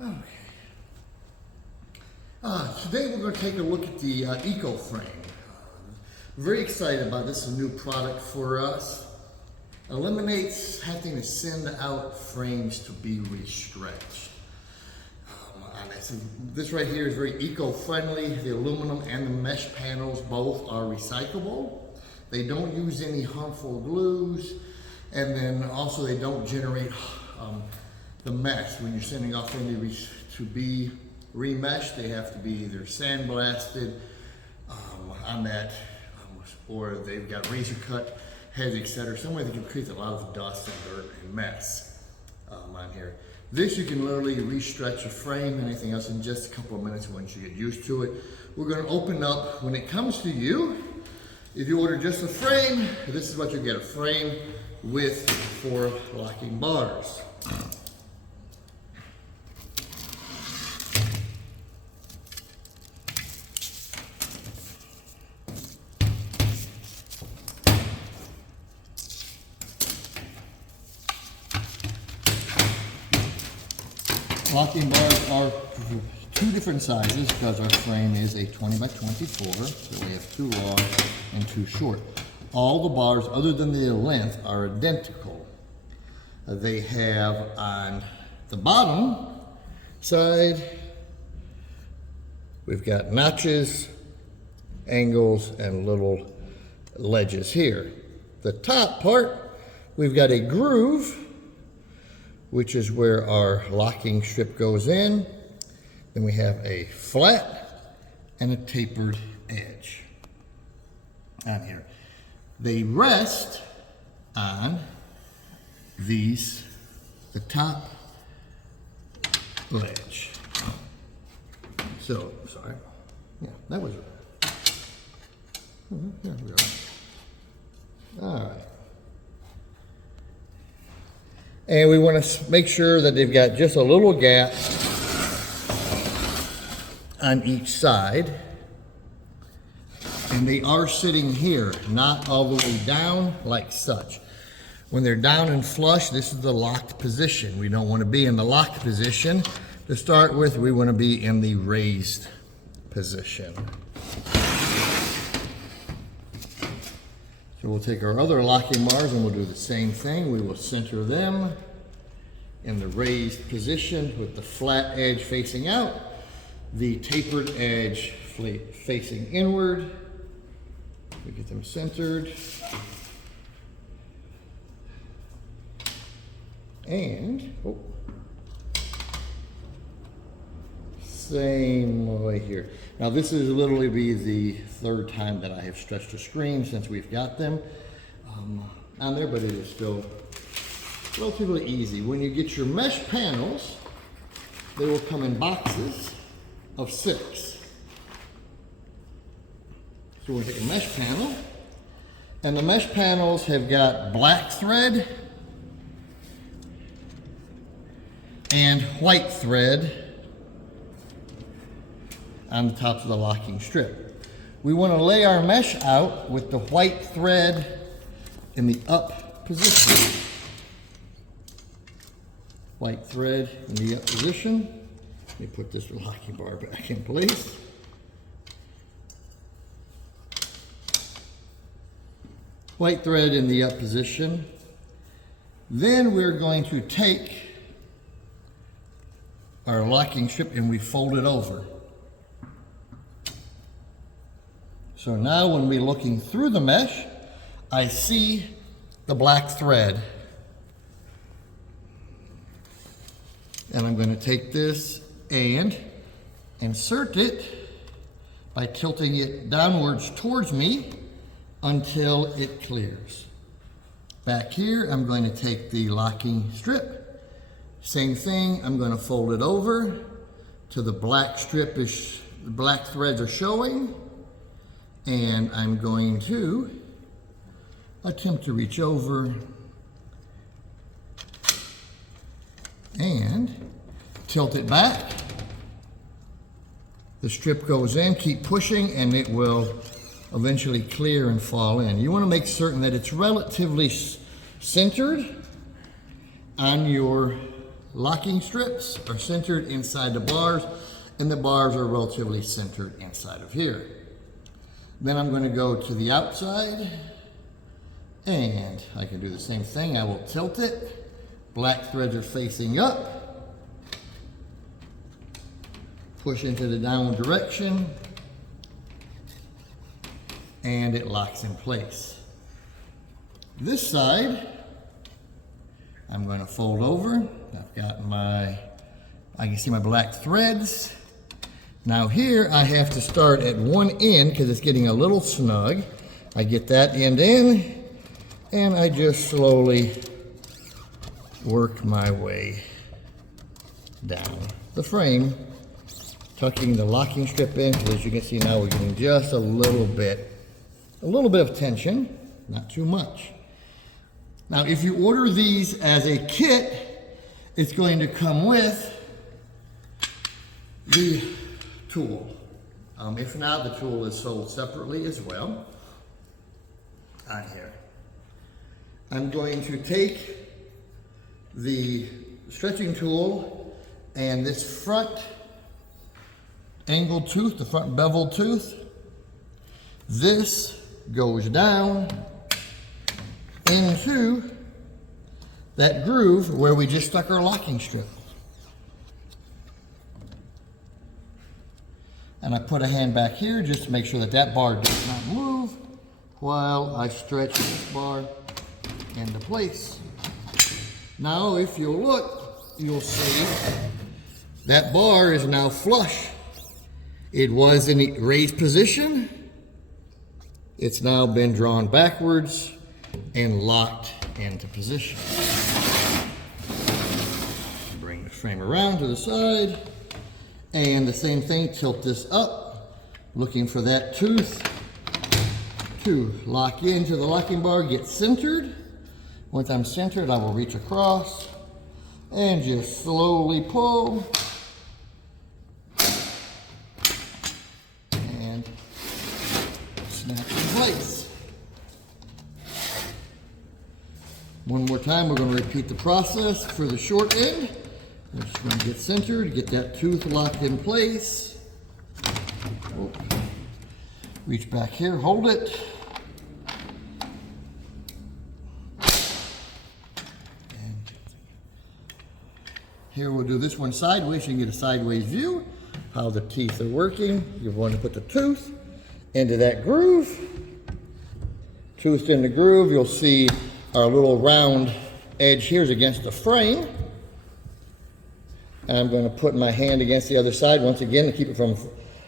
Okay. Today we're going to take a look at the Eco Frame. Very excited about this. It's a new product for us. Eliminates having to send out frames to be restretched. This right here is very eco-friendly. The aluminum and the mesh panels both are recyclable. They don't use any harmful glues, and then also they don't generate the mesh. When you're sending off any to be remeshed, they have to be either sandblasted on that, or they've got razor cut heads, etc. Some way they can create a lot of dust and dirt and mess on here. This you can literally re-stretch a frame, anything else in just a couple of minutes once you get used to it. We're going to open up, when it comes to you, if you order just a frame, this is what you get, a frame with 4 locking bars. Locking bars are 2 different sizes because our frame is a 20 by 24, so we have 2 long and 2 short. All the bars, other than the length, are identical. They have on the bottom side, we've got notches, angles, and little ledges here. The top part, we've got a groove, which is where our locking strip goes in. Then we have a flat and a tapered edge on here. They rest on these, the top ledge. So, sorry. Yeah, that was right. There we are. All right. And we want to make sure that they've got just a little gap on each side. And they are sitting here, not all the way down like such. When they're down and flush, this is the locked position. We don't want to be in the locked position. To start with, we want to be in the raised position. So we'll take our other locking bars and we'll do the same thing. We will center them in the raised position with the flat edge facing out, the tapered edge facing inward. We get them centered. And, same way here. Now this is literally be the 3rd time that I have stretched a screen since we've got them on there, but it is still relatively easy. When you get your mesh panels, they will come in boxes of 6. So we'll take a mesh panel, and the mesh panels have got black thread and white thread on the top of the locking strip. We want to lay our mesh out with the white thread in the up position. White thread in the up position. Let me put this locking bar back in place. White thread in the up position. Then we're going to take our locking strip and we fold it over. So now when we're looking through the mesh, I see the black thread. And I'm going to take this and insert it by tilting it downwards towards me until it clears. Back here, I'm going to take the locking strip. Same thing, I'm going to fold it over till the black strip is, the black threads are showing. And I'm going to attempt to reach over and tilt it back. The strip goes in, keep pushing, and it will eventually clear and fall in. You want to make certain that it's relatively centered on your locking strips are centered inside the bars, and the bars are relatively centered inside of here. Then I'm going to go to the outside, and I can do the same thing. I will tilt it. Black threads are facing up. Push into the downward direction, and it locks in place. This side, I'm going to fold over. I've got I can see my black threads. Now here I have to start at one end because it's getting a little snug. I get that end in, and I just slowly work my way down the frame, tucking the locking strip in. As you can see now, we're getting just a little bit of tension, not too much. Now, if you order these as a kit, it's going to come with the tool. If not, the tool is sold separately as well on here. I'm going to take the stretching tool and this front angled tooth, the front bevel tooth. This goes down into that groove where we just stuck our locking strip. And I put a hand back here just to make sure that that bar does not move while I stretch this bar into place. Now, if you'll look, you'll see that bar is now flush. It was in a raised position. It's now been drawn backwards and locked into position. Bring the frame around to the side, and the same thing, tilt this up, looking for that tooth to lock into the locking bar, get centered. Once I'm centered, I will reach across and just slowly pull and snap in place. One more time, we're going to repeat the process for the short end. We're just going to get centered, get that tooth locked in place. Reach back here, hold it. Here we'll do this one sideways so you can get a sideways view how the teeth are working. You want to put the tooth into that groove. Tooth in the groove, you'll see our little round edge here is against the frame. And I'm going to put my hand against the other side once again to keep it from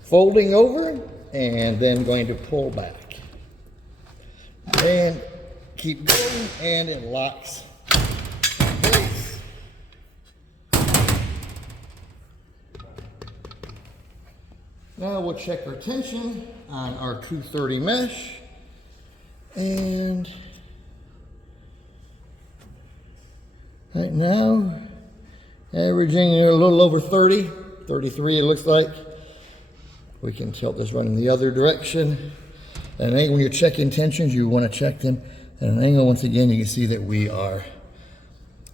folding over, and then going to pull back. And keep going, and it locks in place. Now we'll check our tension on our 230 mesh, and right now averaging a little over 30, 33 it looks like. We can tilt this running the other direction. At an angle, when you're checking tensions, you want to check them at an angle. Once again, you can see that we are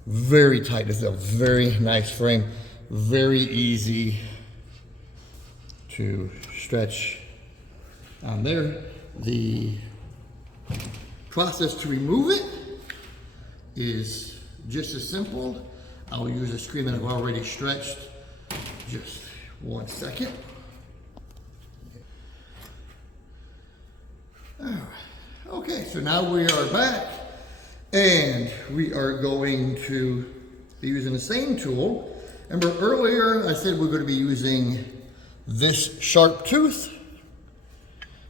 very tight. This is a very nice frame, very easy to stretch on there. The process to remove it is just as simple. I'll use a screen that I've already stretched. Just 1 second. Okay, so now we are back, and we are going to be using the same tool. Remember earlier I said we're going to be using this sharp tooth.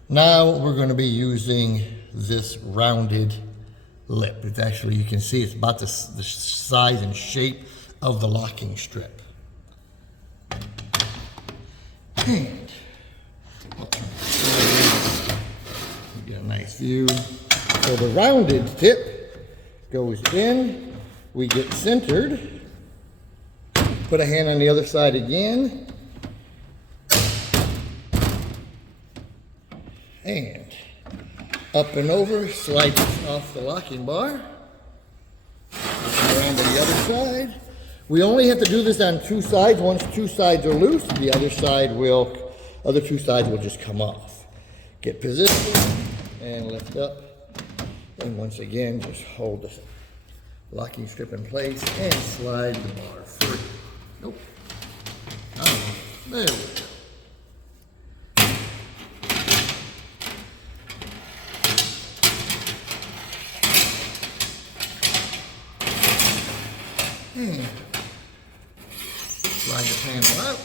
Now we're going to be using this rounded lip. It's actually, you can see it's about the size and shape of the locking strip. And I'll turn this way. Get a nice view. So the rounded tip goes in, we get centered, put a hand on the other side again, and up and over, slide this off the locking bar, around to the other side. We only have to do this on two sides. Once two sides are loose, the other two sides will just come off. Get positioned and lift up. And once again, just hold the locking strip in place and slide the bar free. Nope. Oh, there we go. And slide the panel out.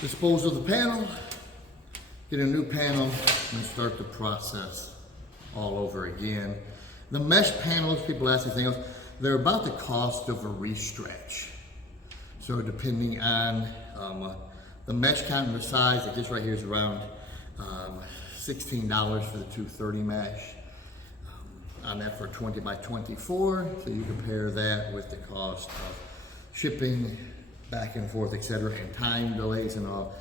Dispose of the panel, get a new panel, and start the process all over again. The mesh panels, people ask anything else, they're about the cost of a re-stretch. So depending on the mesh count and the size, like this right here is around $16 for the 230 mesh. On that for 20 by 24, so you compare that with the cost of shipping, back and forth, etc., and time delays and all.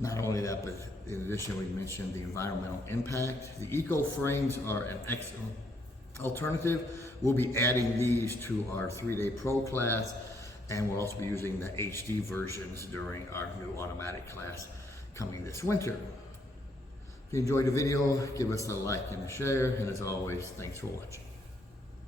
Not only that, but in addition, we mentioned the environmental impact. The eco frames are an excellent alternative. We'll be adding these to our 3-day pro class, and we'll also be using the HD versions during our new automatic class coming this winter. If you enjoyed the video, give us a like and a share, and as always, thanks for watching.